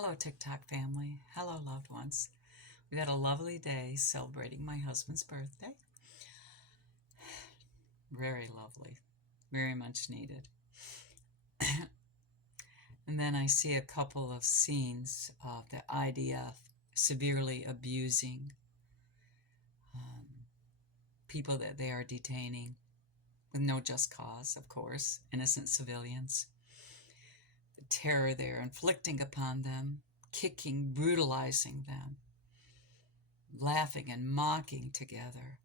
Hello, TikTok family. Hello, loved ones. We've had a lovely day celebrating my husband's birthday. Very lovely. Very much needed. And then I see a couple of scenes of the IDF severely abusing people that they are detaining with no just cause, of course, innocent civilians. The terror they're inflicting upon them, kicking, brutalizing them, laughing and mocking together.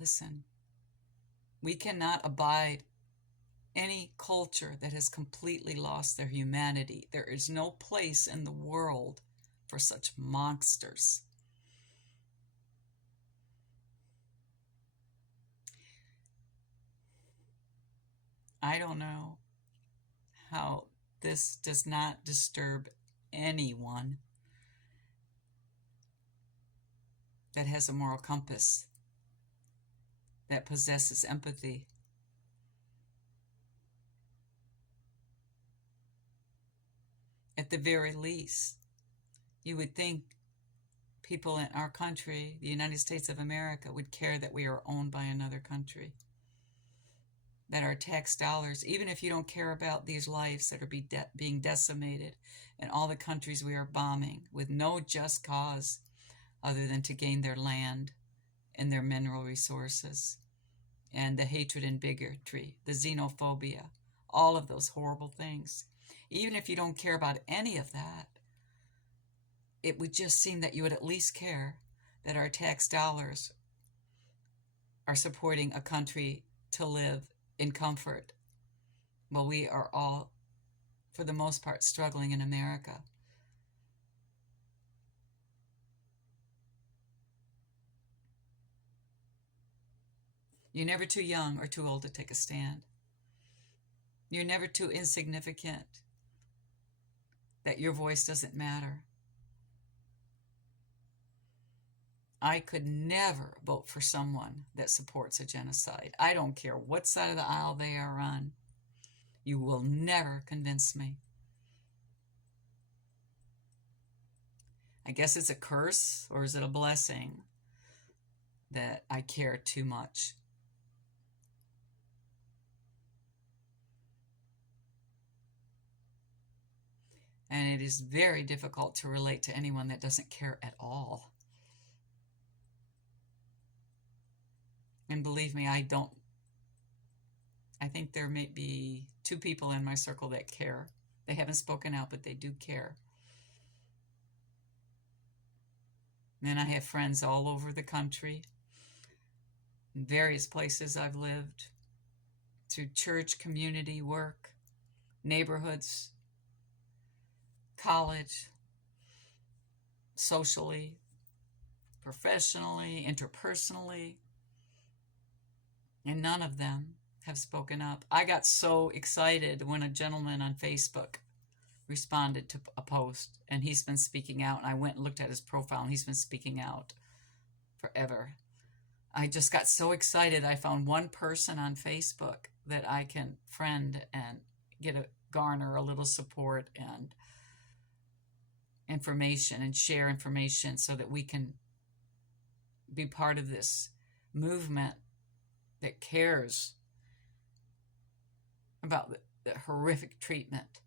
Listen, we cannot abide any culture that has completely lost their humanity. There is no place in the world for such monsters. I don't know how this does not disturb anyone that has a moral compass, that possesses empathy. At the very least, you would think people in our country, the United States of America, would care that we are owned by another country, that our tax dollars, even if you don't care about these lives that are being decimated in all the countries we are bombing with no just cause other than to gain their land and their mineral resources, and the hatred and bigotry, the xenophobia, all of those horrible things. Even if you don't care about any of that, it would just seem that you would at least care that our tax dollars are supporting a country to live in comfort. Well, we are all, for the most part, struggling in America. You're never too young or too old to take a stand. You're never too insignificant that your voice doesn't matter. I could never vote for someone that supports a genocide. I don't care what side of the aisle they are on. You will never convince me. I guess it's a curse, or is it a blessing that I care too much? And it is very difficult to relate to anyone that doesn't care at all. And believe me, I don't. I think there may be 2 people in my circle that care. They haven't spoken out, but they do care. And I have friends all over the country, in various places I've lived, through church, community, work, neighborhoods, college, socially, professionally, interpersonally, and none of them have spoken up. I got so excited when a gentleman on Facebook responded to a post, and he's been speaking out, and I went and looked at his profile, and he's been speaking out forever. I just got so excited. I found one person on Facebook that I can friend and garner a little support and information and share information so that we can be part of this movement that cares about the horrific treatment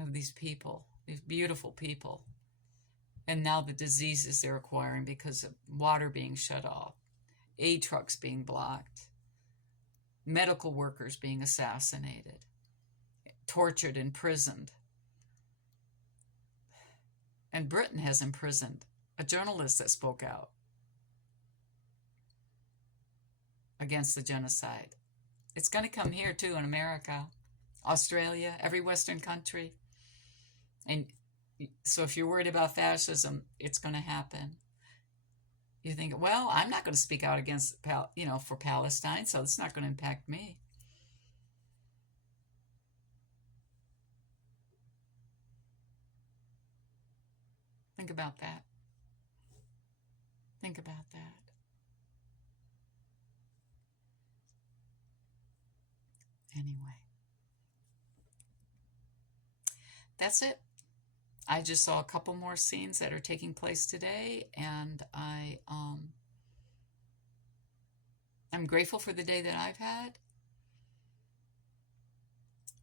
of these people, these beautiful people, and now the diseases they're acquiring because of water being shut off, aid trucks being blocked, medical workers being assassinated, tortured, imprisoned. And Britain has imprisoned a journalist that spoke out against the genocide. It's going to come here too, in America, Australia, every Western country. And so if you're worried about fascism, it's going to happen. You think, well, I'm not going to speak out against, for Palestine, so it's not going to impact me. Think about that. Think about that. Anyway, that's it. I just saw a couple more scenes that are taking place today, and I'm grateful for the day that I've had,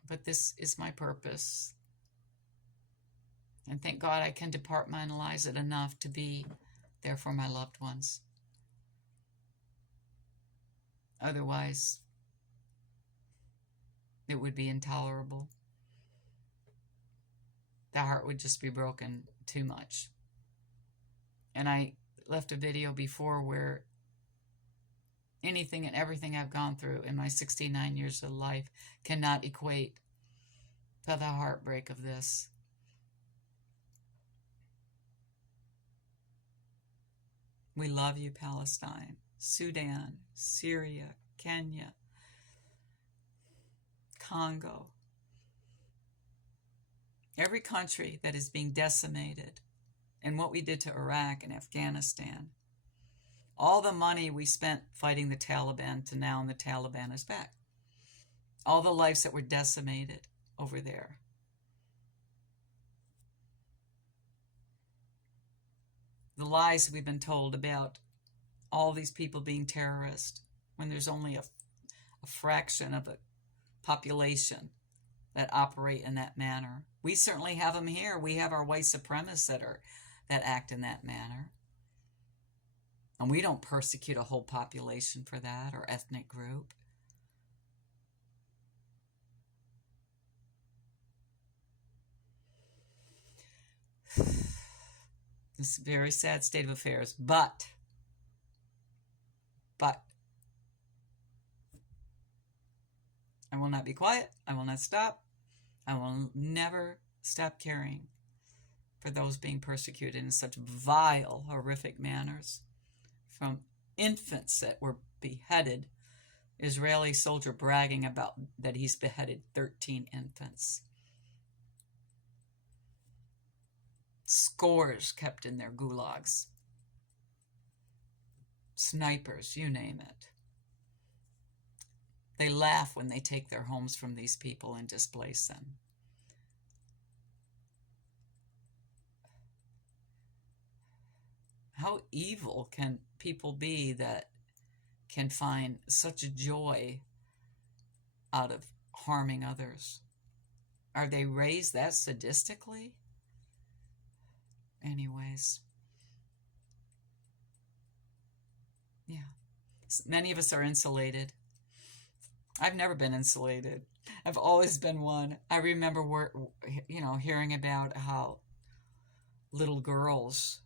but this is my purpose. And thank God I can departmentalize it enough to be there for my loved ones. Otherwise, it would be intolerable. The heart would just be broken too much. And I left a video before where anything and everything I've gone through in my 69 years of life cannot equate to the heartbreak of this. We love you, Palestine, Sudan, Syria, Kenya, Congo. Every country that is being decimated, and what we did to Iraq and Afghanistan. All the money we spent fighting the Taliban to now, and the Taliban is back. All the lives that were decimated over there. The lies we've been told about all these people being terrorists when there's only a fraction of a population that operate in that manner. We certainly have them here. We have our white supremacists that act in that manner. And we don't persecute a whole population for that, or ethnic group. It's a very sad state of affairs, but I will not be quiet. I will not stop. I will never stop caring for those being persecuted in such vile, horrific manners. From infants that were beheaded, Israeli soldier bragging about that he's beheaded 13 infants. Scores kept in their gulags. Snipers, you name it. They laugh when they take their homes from these people and displace them. How evil can people be that can find such a joy out of harming others? Are they raised that sadistically? Anyways. Yeah. Many of us are insulated. I've never been insulated. I've always been one. I remember hearing about how little girls'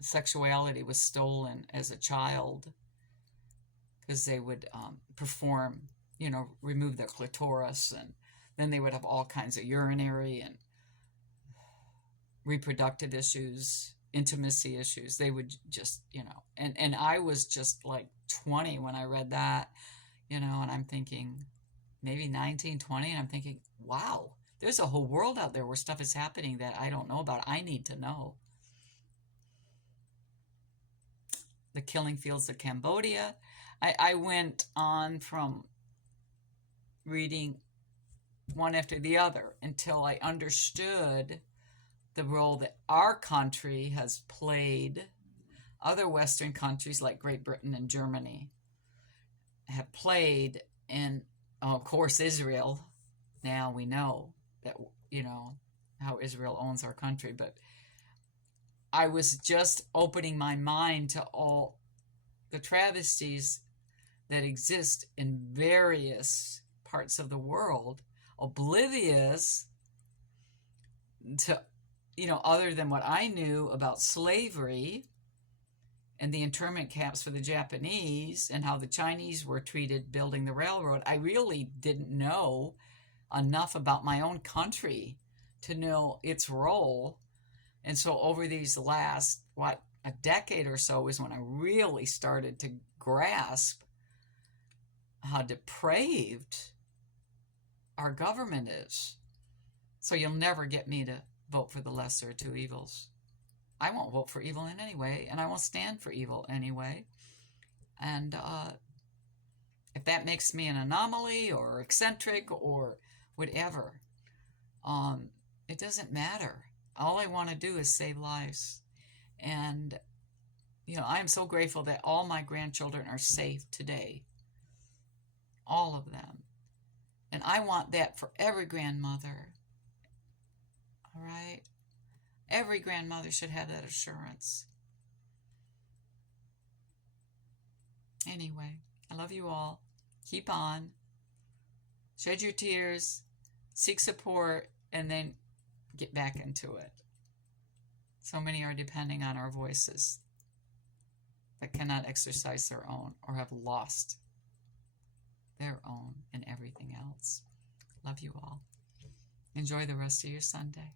sexuality was stolen as a child because they would perform, remove their clitoris, and then they would have all kinds of urinary and reproductive issues, intimacy issues. They would just, and I was just like 20 when I read that, and I'm thinking maybe 19, 20, and I'm thinking, wow, there's a whole world out there where stuff is happening that I don't know about. I need to know. The killing fields of Cambodia. I went on from reading one after the other until I understood the role that our country has played. Other Western countries like Great Britain and Germany have played in, of course, Israel. Now we know that, how Israel owns our country, but I was just opening my mind to all the travesties that exist in various parts of the world, oblivious to, other than what I knew about slavery and the internment camps for the Japanese and how the Chinese were treated building the railroad. I really didn't know enough about my own country to know its role. And so over these last, a decade or so is when I really started to grasp how depraved our government is. So you'll never get me to vote for the lesser of two evils. I won't vote for evil in any way, and I won't stand for evil anyway. And if that makes me an anomaly or eccentric or whatever, It doesn't matter. All I want to do is save lives. And, I am so grateful that all my grandchildren are safe today. All of them. And I want that for every grandmother. All right? Every grandmother should have that assurance. Anyway, I love you all. Keep on. Shed your tears. Seek support. And then get back into it. So many are depending on our voices but cannot exercise their own or have lost their own in everything else. Love you all. Enjoy the rest of your Sunday.